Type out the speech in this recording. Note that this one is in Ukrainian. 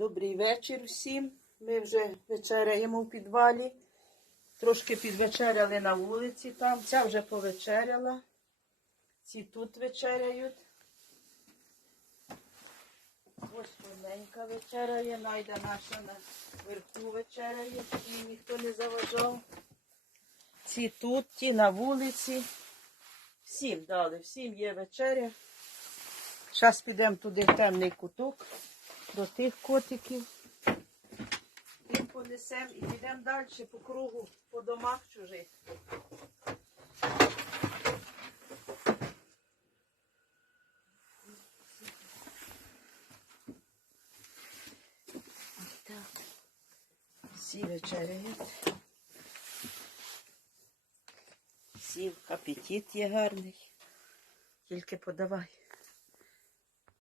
Добрий вечір всім. Ми вже вечеряємо в підвалі. Трошки підвечеряли на вулиці там. Ця вже повечеряла. Ці тут вечеряють. Ось маленька вечеряє, найда наша на верху вечеряє, їй ніхто не заважав. Ці тут, ті на вулиці. Всім дали, всім є вечеря. Зараз підемо туди в темний куток до тих котиків. Їм понесемо і підемо далі по кругу, по домах чужих. Всі вечеряють. Всі апетит є гарний. Тільки подавай.